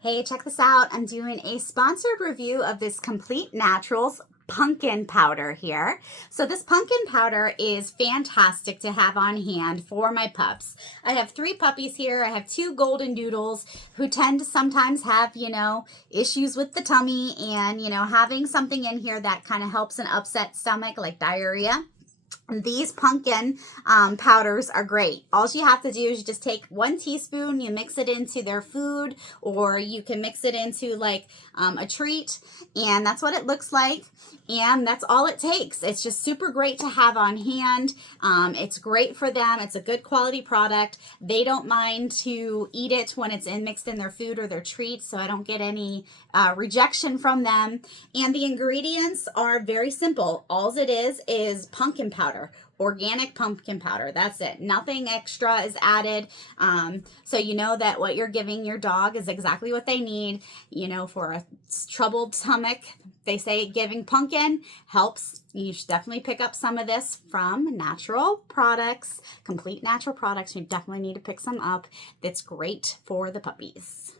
Hey, check this out. I'm doing a sponsored review of this Complete Naturals pumpkin powder here. So this pumpkin powder is fantastic to have on hand for my pups. I have 3 puppies here. I have 2 golden doodles who tend to sometimes have, issues with the tummy and, having something in here that kind of helps an upset stomach like diarrhea. These pumpkin powders are great. All you have to do is you just take 1 teaspoon, you mix it into their food, or you can mix it into like a treat, and that's what it looks like. And that's all it takes. It's just super great to have on hand. It's great for them. It's a good quality product. They don't mind to eat it when it's mixed in their food or their treats, so I don't get any rejection from them. And the ingredients are very simple. All it is pumpkin powder. Organic pumpkin powder. That's it. Nothing extra is added. So you know that what you're giving your dog is exactly what they need. For a troubled stomach, they say giving pumpkin helps. You should definitely pick up some of this from Natural Products, Complete Natural Products. You definitely need to pick some up. That's great for the puppies.